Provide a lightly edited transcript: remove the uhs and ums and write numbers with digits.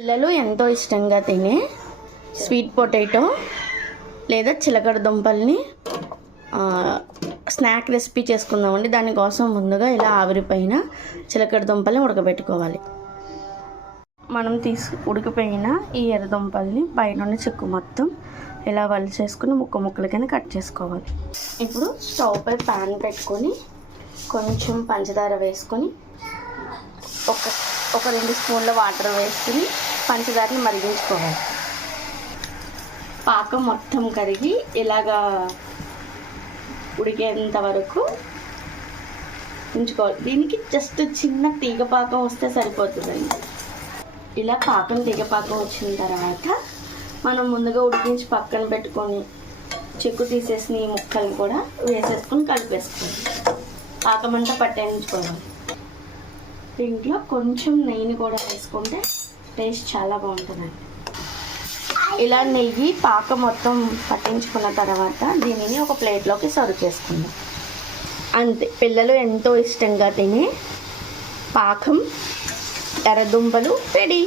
పిల్లలు ఎంతో ఇష్టంగా తినే స్వీట్ పొటాటో లేదా చిలకడ దుంపల్ని స్నాక్ రెసిపీ చేసుకుందామండి. దానికోసం ముందుగా ఇలా ఆవిరిపైన చిలకడ దుంపల్ని ఉడకబెట్టుకోవాలి. మనం ఉడికిపోయిన ఈ ఎర్రదుంపల్ని పైన చిక్కు మొత్తం ఇలా వలిచేసుకుని ముక్కల కింద కట్ చేసుకోవాలి. ఇప్పుడు స్టవ్ పై ప్యాన్ పెట్టుకొని కొంచెం పంచదార వేసుకొని ఒక 2 స్పూన్ల వాటర్ వేసుకుని పంచదారని మరిగించుకోవాలి. పాకం మొత్తం కరిగి ఇలాగా ఉడికేంత వరకు ఉంచుకోవాలి. దీనికి జస్ట్ చిన్న తీగ పాకం వస్తే సరిపోతుందండి. ఇలా తీగ పాకం వచ్చిన తర్వాత మనం ముందుగా ఉడికించి పక్కన పెట్టుకొని చెక్కు తీసేసిన ఈ ముక్కల్ని కూడా వేసేసుకొని కలిపేసుకోవాలి. పాకం అంతా పట్టించుకోవాలి. దీంట్లో కొంచెం నెయ్యిని కూడా వేసుకుంటే టేస్ట్ చాలా బాగుంటుందండి. ఇలా నెయ్యి పాకం మొత్తం పట్టించుకున్న తర్వాత దీనిని ఒక ప్లేట్లోకి సర్వ్ చేసుకుందాం. అంతే, పిల్లలు ఎంతో ఇష్టంగా తినే పాకం ఎర్రదుంపలు రెడీ.